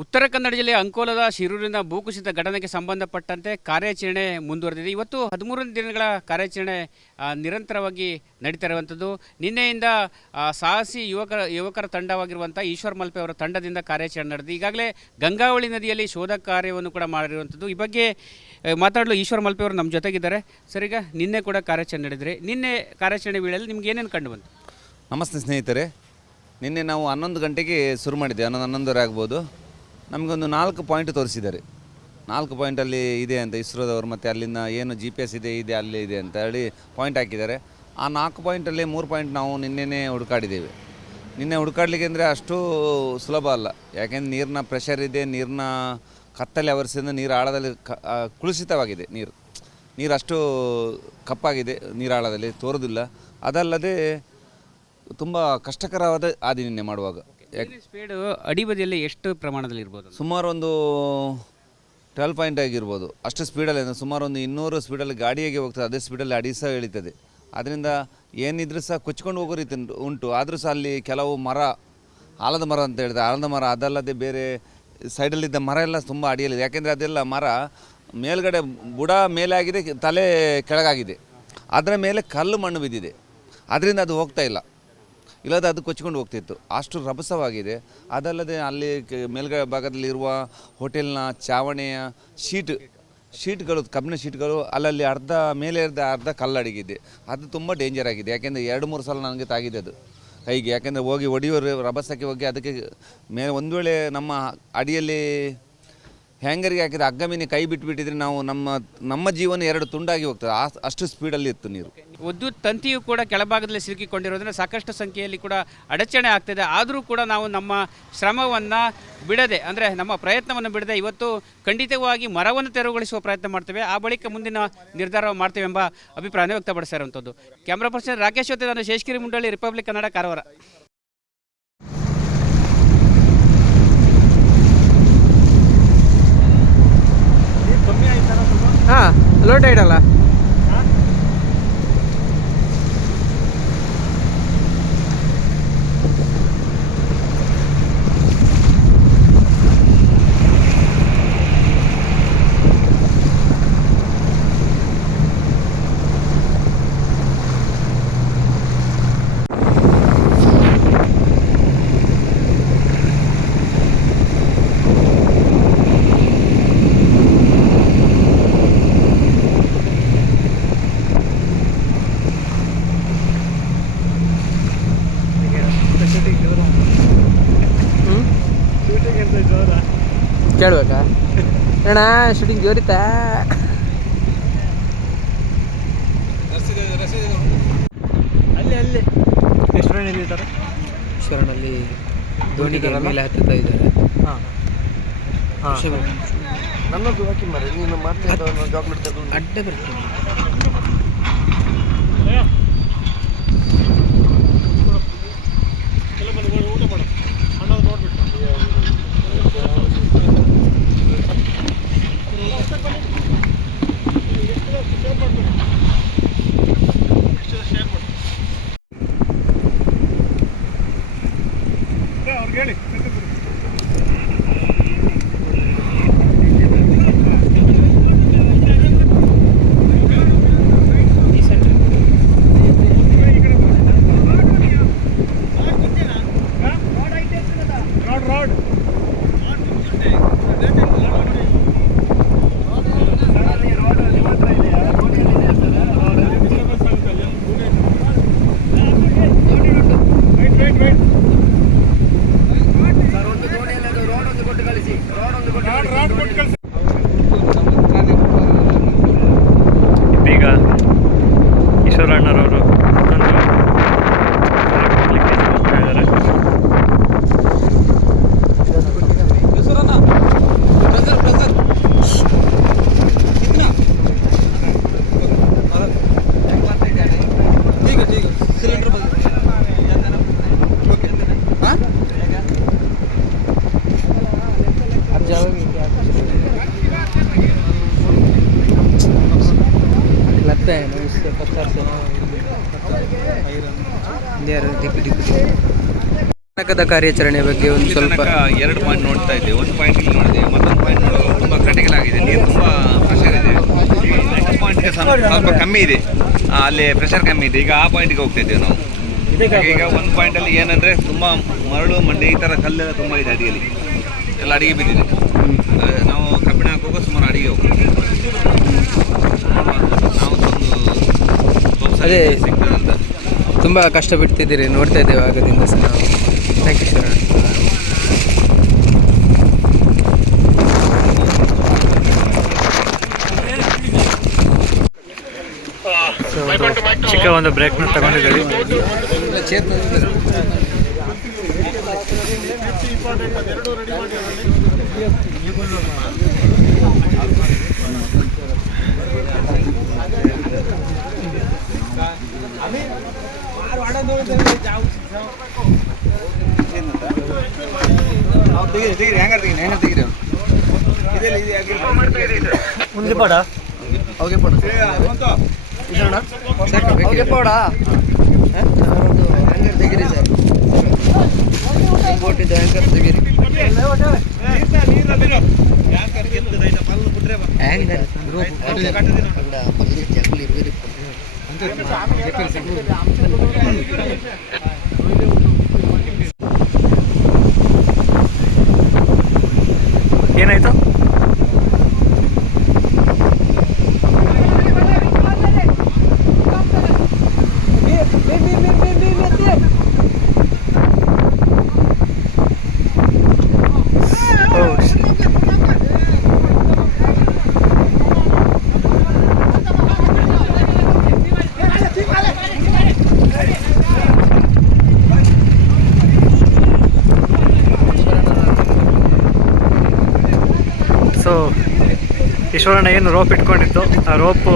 ಉತ್ತರ ಕನ್ನಡ ಜಿಲ್ಲೆಯ ಅಂಕೋಲದ ಶಿರೂರಿನ ಭೂಕುಸಿತ ಘಟನೆಗೆ ಸಂಬಂಧಪಟ್ಟಂತೆ ಕಾರ್ಯಾಚರಣೆ ಮುಂದುವರೆದಿದೆ. ಇವತ್ತು 13 ದಿನಗಳ ಕಾರ್ಯಾಚರಣೆ ನಿರಂತರವಾಗಿ ನಡೀತಾ ಇರುವಂಥದ್ದು. ನಿನ್ನೆಯಿಂದ ಸಾಹಸಿ ಯುವಕರ ತಂಡವಾಗಿರುವಂಥ ಈಶ್ವರ್ ಮಲ್ಪೆ ಅವರ ತಂಡದಿಂದ ಕಾರ್ಯಾಚರಣೆ ನಡೆದಿದೆ. ಈಗಾಗಲೇ ಗಂಗಾವಳಿ ನದಿಯಲ್ಲಿ ಶೋಧ ಕಾರ್ಯವನ್ನು ಕೂಡ ಮಾಡಿರುವಂಥದ್ದು. ಈ ಬಗ್ಗೆ ಮಾತಾಡಲು ಈಶ್ವರ್ ಮಲ್ಪೆ ಅವರು ನಮ್ಮ ಜೊತೆಗಿದ್ದಾರೆ. ಸರ್, ಈಗ ನಿನ್ನೆ ಕೂಡ ಕಾರ್ಯಾಚರಣೆ ನಡೆದರೆ ನಿನ್ನೆ ಕಾರ್ಯಾಚರಣೆ ವೇಳೆಯಲ್ಲಿ ನಿಮ್ಗೆ ಏನೇನು ಕಂಡು ಬಂತು? ನಮಸ್ತೆ ಸ್ನೇಹಿತರೆ, ನಿನ್ನೆ ನಾವು 11 ಗಂಟೆಗೆ ಶುರು ಮಾಡಿದ್ದೆ, 11:30 ಆಗ್ಬೋದು. ನಮಗೊಂದು 4 ಪಾಯಿಂಟ್ ತೋರಿಸಿದ್ದಾರೆ. 4 ಪಾಯಿಂಟಲ್ಲಿ ಇದೆ ಅಂತ ಇಸ್ರೋದವರು, ಮತ್ತು ಅಲ್ಲಿಂದ ಏನು GPS ಇದೆ ಅಲ್ಲಿ ಇದೆ ಅಂತ ಹೇಳಿ ಪಾಯಿಂಟ್ ಹಾಕಿದ್ದಾರೆ. ಆ 4 ಪಾಯಿಂಟಲ್ಲಿ 3 ಪಾಯಿಂಟ್ ನಾವು ನಿನ್ನೆನೇ ಹುಡುಕಾಡಿದ್ದೇವೆ. ನಿನ್ನೆ ಹುಡುಕಾಡಲಿಕ್ಕೆ ಅಂದರೆ ಅಷ್ಟು ಸುಲಭ ಅಲ್ಲ, ಯಾಕೆಂದರೆ ನೀರಿನ ಪ್ರೆಷರ್ ಇದೆ, ನೀರಿನ ಕತ್ತಲೆ ಆವರಿಸಿದ ನೀರು ಆಳದಲ್ಲಿ ಕುಲುಷಿತವಾಗಿದೆ. ನೀರು ಅಷ್ಟು ಕಪ್ಪಾಗಿದೆ, ನೀರಾಳದಲ್ಲಿ ತೋರೋದಿಲ್ಲ. ಅದಲ್ಲದೆ ತುಂಬ ಕಷ್ಟಕರವಾದ ಆದಿ ನಿನ್ನೆ ಮಾಡುವಾಗ. ಸ್ಪೀಡು ಅಡಿಬದಿಯಲ್ಲಿ ಎಷ್ಟು ಪ್ರಮಾಣದಲ್ಲಿ ಇರ್ಬೋದು? ಸುಮಾರು ಒಂದು 12 ಪಾಯಿಂಟ್ ಆಗಿರ್ಬೋದು. ಅಷ್ಟು ಸ್ಪೀಡಲ್ಲಿ, ಸುಮಾರು ಒಂದು 200 ಸ್ಪೀಡಲ್ಲಿ ಗಾಡಿ ಹೇಗೆ ಹೋಗ್ತದೆ ಅದೇ ಸ್ಪೀಡಲ್ಲಿ ಅಡಿ ಸಹ ಎಳೀತದೆ. ಅದರಿಂದ ಏನಿದ್ರೂ ಸಹ ಕೊಚ್ಕೊಂಡು ಹೋಗೋ ರೀತಿ ಉಂಟು. ಆದರೂ ಸಹ ಅಲ್ಲಿ ಕೆಲವು ಮರ, ಆಲದ ಮರ ಅಂತ ಹೇಳಿದೆ, ಆಲದ ಮರ ಅದಲ್ಲದೆ ಬೇರೆ ಸೈಡಲ್ಲಿದ್ದ ಮರ ಎಲ್ಲ ತುಂಬ ಅಡಿಯಲ್ಲಿದೆ. ಯಾಕೆಂದರೆ ಅದೆಲ್ಲ ಮರ ಮೇಲ್ಗಡೆ ಬುಡ ಮೇಲೆ ಆಗಿದೆ, ತಲೆ ಕೆಳಗಾಗಿದೆ. ಅದರ ಮೇಲೆ ಕಲ್ಲು ಮಣ್ಣು ಬಿದ್ದಿದೆ, ಅದರಿಂದ ಅದು ಹೋಗ್ತಾ ಇಲ್ಲ. ಇಲ್ಲದೆ ಅದು ಕೊಚ್ಕೊಂಡು ಹೋಗ್ತಿತ್ತು, ಅಷ್ಟು ರಭಸವಾಗಿದೆ. ಅದಲ್ಲದೆ ಅಲ್ಲಿ ಮೇಲ್ಗಡೆ ಭಾಗದಲ್ಲಿರುವ ಹೋಟೆಲ್ನ ಚಾವಣಿಯ ಶೀಟ್ಗಳು, ಕಬ್ಬಿಣ ಶೀಟ್ಗಳು ಅಲ್ಲಲ್ಲಿ ಮೇಲೆ ಅರ್ಧ ಕಲ್ಲಡಗಿದೆ. ಅದು ತುಂಬ ಡೇಂಜರ್ ಆಗಿದೆ. ಯಾಕೆಂದರೆ 2-3 ಸಲ ನನಗೆ ತಾಗಿದೆ ಅದು ಕೈಗೆ. ಯಾಕೆಂದರೆ ಹೋಗಿ ಹೊಡೆಯೋರು ರಭಸಕ್ಕೆ ಹೋಗಿ ಅದಕ್ಕೆ ಮೇಲೆ ಒಂದು ವೇಳೆ ನಮ್ಮ ಅಡಿಯಲ್ಲಿ ಹ್ಯಾಂಗರ್ಗೆ ಹಾಕಿದ ಹಗ್ಗ ಮೀನಿ ಕೈ ಬಿಟ್ಟುಬಿಟ್ಟಿದ್ರೆ ನಾವು ನಮ್ಮ ಜೀವನ 2 ತುಂಡಾಗಿ ಹೋಗ್ತದೆ. ಅಷ್ಟು ಸ್ಪೀಡಲ್ಲಿ ಇತ್ತು ನೀರು. ವಿದ್ಯುತ್ ತಂತಿಯು ಕೂಡ ಕೆಳಭಾಗದಲ್ಲಿ ಸಿಲುಕಿಕೊಂಡಿರೋದ್ರಿಂದ ಸಾಕಷ್ಟು ಸಂಖ್ಯೆಯಲ್ಲಿ ಕೂಡ ಅಡಚಣೆ ಆಗ್ತಿದೆ. ಆದರೂ ಕೂಡ ನಾವು ನಮ್ಮ ಶ್ರಮವನ್ನು ಬಿಡದೆ, ಅಂದರೆ ನಮ್ಮ ಪ್ರಯತ್ನವನ್ನು ಬಿಡದೆ ಇವತ್ತು ಖಂಡಿತವಾಗಿ ಮರವನ್ನು ತೆರವುಗೊಳಿಸುವ ಪ್ರಯತ್ನ ಮಾಡ್ತೇವೆ. ಆ ಬಳಿಕ ಮುಂದಿನ ನಿರ್ಧಾರ ಮಾಡ್ತೇವೆ ಎಂಬ ಅಭಿಪ್ರಾಯ ವ್ಯಕ್ತಪಡಿಸ್ತಾ ಇರುವಂಥದ್ದು. ಕ್ಯಾಮ್ರಾ ಪರ್ಸನ್ ರಾಕೇಶ್ ಜೊತೆ ನಾನು ಶೇಷಗಿರಿ ಮುಂಡಳ್ಳಿ, ರಿಪಬ್ಲಿಕ್ ಕನ್ನಡ, ಕಾರವಾರ. ಹಾಂ, ಲೋ ಟೈಡ್ ಅಲ್ಲ. ಕೇಳ್ಬೇಕಾ ಅಣ್ಣ, ಶೂಟಿಂಗ್ ಜೋರಿತಾ? ಅಲ್ಲಿ ರೆಸ್ಟೋರೆಂಟ್ ಶರಣಲ್ಲಿ ಧೋನಿಗೆ ಮೇಲೆ ಹತ್ತುತ್ತಾ ಇದ್ದಾರೆ. ಹಾಂ, ನನ್ನದು ಹಾಕಿ ಮರೆ, ನೀನು ಮತ್ತೆ ಚಾಕ್ಲೇಟ್ ಅಡ್ಡ ಬರ್ತದೆ. ಊಟ ಮಾಡು, ಅಣ್ಣದು ನೋಡ್ಬಿಟ್ಟು ಅವ್ರಿಗೆ ಹೇಳಿ. ಈಗ ಈಶ್ವರಣ್ಣರವರು लगता है ना उससे पत्थर से ತನಕದ ಕಾರ್ಯಾಚರಣೆ ಬಗ್ಗೆ ಒಂದು ಸ್ವಲ್ಪ ಎರಡು ಪಾಯಿಂಟ್ ನೋಡ್ತಾ ಇದ್ದೆ. ಒಂದು ಪಾಯಿಂಟ್ ಇಲ್ಲಿ ನೋಡಿದೆ, ಮತ್ತೊಂದು ಪಾಯಿಂಟ್ ತುಂಬ ಕ್ರಿಟಿಕಲ್ ಆಗಿದೆ. ನೀರು ತುಂಬ ಪ್ರೆಷರ್ ಇದೆ. ನೆಕ್ಸ್ಟ್ ಪಾಯಿಂಟ್ಗೆ ಸ್ವಲ್ಪ ಕಮ್ಮಿ ಇದೆ, ಅಲ್ಲಿ ಪ್ರೆಷರ್ ಕಮ್ಮಿ ಇದೆ. ಈಗ ಆ ಪಾಯಿಂಟಿಗೆ ಹೋಗ್ತಾ ಇದ್ದೇವೆ ನಾವು. ಈಗ ಒಂದು ಪಾಯಿಂಟಲ್ಲಿ ಏನಂದರೆ ತುಂಬ ಮರಳು ಮಂಡೆ ಈ ಥರ ಕಲ್ಲೆಲ್ಲ ತುಂಬ ಇದೆ ಅಡಿಯಲ್ಲಿ, ಎಲ್ಲ ಅಡಿಗೆ ಬಿದ್ದಿದೆ. ನಾವು ಕಬ್ಬಿಣ ಹಾಕುವಾಗ ಸುಮಾರು ಅಡಿಗೆ ಹೋಗ್ತೀವಿ. ನಾವು ಒಂದು ಅದೇ ಸಿಗ್ತದಂತ ತುಂಬ ಕಷ್ಟಪಡ್ತಿದ್ದೀರಿ, ನೋಡ್ತಾ ಇದ್ದೇವೆ ಆಗದಿಂದ ಸರ್ ನಾವು. Thank you sir. ಚಿಕ್ಕ ಒಂದು ಬ್ರೇಕ್ನ ತಗೊಂಡಿದ್ದೀವಿ. ಮುಂದೆ ಪಡ ಅವಗೆ ಪಡ ಅವಗೆ ಪಡ ಹ್ಯಾಂಗರ್ ತೆಗೀರಿ ಸರ್. ಬೋಟಿದ್ದು ಹ್ಯಾಂಗರ್ ತೆಗೀರಿ. ಏನಾಯ್ತು? ಸೊ ಈಶ್ವರಣ್ಣ ಏನು ರೋಪ್ ಇಟ್ಕೊಂಡಿತ್ತು, ಆ ರೋಪು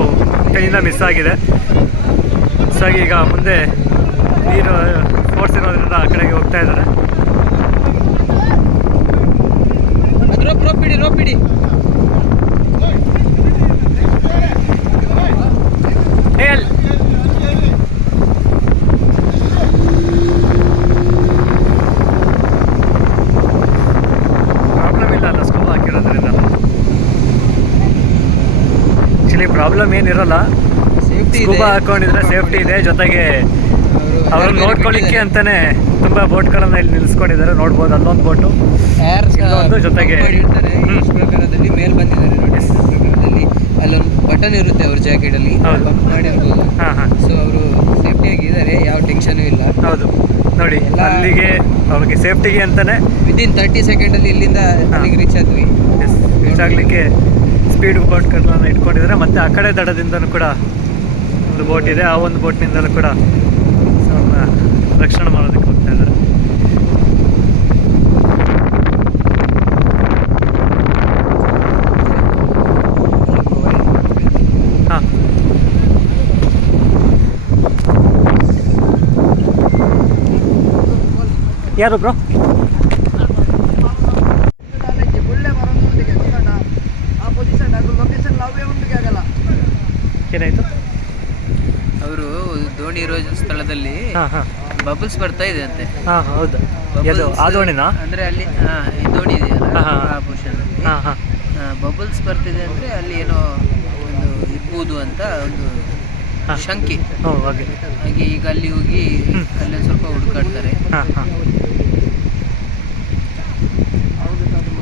ಕೈಯಿಂದ ಮಿಸ್ ಆಗಿದೆ. ಮಿಸ್ ಆಗಿ ಈಗ ಮುಂದೆ ನೀರು ಫೋರ್ಸ್ ಇರೋದ್ರಿಂದ ಆ ಕಡೆಗೆ ಹೋಗ್ತಾ ಇದ್ದಾರೆ. ರೋಪ್ ಬಿಡಿ. ಪ್ರಾಬ್ಲಮ್ ಇಲ್ಲ ಅಲ್ಲ ಸ್ಕೂಬಾ ಹಾಕಿರೋದ್ರಿಂದ. ಆ್ಯಕ್ಚುಲಿ ಪ್ರಾಬ್ಲಮ್ ಏನಿರಲ್ಲ, ಸೇಫ್ಟಿ ಸ್ಕೂಬಾ ಹಾಕೊಂಡಿದ್ರೆ ಸೇಫ್ಟಿ ಇದೆ. ಜೊತೆಗೆ ಅವ್ರನ್ನ ನೋಡ್ಕೊಳ್ಳಿಕ್ಕೆ ಅಂತಾನೆ ತುಂಬಾ ಬೋಟ್ಗಳನ್ನ ಇಲ್ಲಿ ನಿಲ್ಲಿಸ್ಕೊಂಡಿದ್ದಾರೆ. ನೋಡ್ಬೋದು, ಅಲ್ಲೊಂದು ಬೋಟು, ಇಲ್ಲೊಂದು, ಜೊತೆಗೆ ಇಷ್ಟು ಪ್ರಕಾರದಲ್ಲಿ ಮೇಲೆ ಬಂದಿದ್ದಾರೆ ನೋಡಿ. ಇಷ್ಟು ಪ್ರಕಾರದಲ್ಲಿ ಅಲ್ಲೊಂದು ಬಟನ್ ಇರುತ್ತೆ ಅವ್ರ ಜಾಕೆಟಲ್ಲಿ, ಹೌದು. ಬಂಪ್ ಮಾಡಿರ್ಬೋದು. ಹಾಂ. ಸೊ ಅವರು ಸೇಫ್ಟಿಯಾಗಿದ್ದಾರೆ, ಯಾವ ಟೆನ್ಷನು ಇಲ್ಲ. ಹೌದು ನೋಡಿ, ಅಲ್ಲಿಗೆ ಅವ್ರಿಗೆ ಸೇಫ್ಟಿಗೆ ಅಂತಾನೆ ವಿದಿನ್ 30 ಸೆಕೆಂಡಲ್ಲಿ ಇಲ್ಲಿಂದ ಅಲ್ಲಿಗೆ ರೀಚ್ ಆದ್ವಿ. ರೀಚ್ ಆಗಲಿಕ್ಕೆ ಸ್ಪೀಡ್ ಬೋಟ್ಗಳನ್ನ ಇಟ್ಕೊಂಡಿದ್ದಾರೆ. ಮತ್ತು ಆ ಕಡೆ ದಡದಿಂದನೂ ಕೂಡ ಒಂದು ಬೋಟ್ ಇದೆ, ಆ ಒಂದು ಬೋಟ್ನಿಂದಲೂ ಕೂಡ ಅವ್ರನ್ನ ರಕ್ಷಣೆ ಮಾಡೋದಕ್ಕೆ ಹೋಗ್ತಾ ಇದ್ದಾರೆ. ಹಾಂ, ಯಾರು ಬ್ರೋ? ಏನಾಯಿತು? ಅವರು ದೋಣಿ ಇರೋ ಸ್ಥಳದಲ್ಲಿ ಹಾಂ ಬಬಲ್ಸ್ ಬರ್ತಾ ಇದೆ ಅಂತೆ. ಹೌದು. ಅದು ಆ ದೋಣಿನಾ? ಅಂದ್ರೆ ಅಲ್ಲಿ ಈ ದೋಣಿ ಇದೆಯಲ್ಲ, ಹಾ. ಆ ಪೋರ್ಷನ್ ಹಾಂ ಬಬಲ್ಸ್ ಬರ್ತಿದೆ ಅಂದ್ರೆ ಅಲ್ಲಿ ಏನೋ ಒಂದು ಇರ್ಬೋದು ಅಂತ ಒಂದು ಶಂಕೆ. ಹಾಗೆ. ಹಾಗೆ ಈಗ ಅಲ್ಲಿ ಹೋಗಿ ಅಲ್ಲಿ ಸ್ವಲ್ಪ ಹುಡುಕಾಡ್ತಾರೆ. ಹಾಂ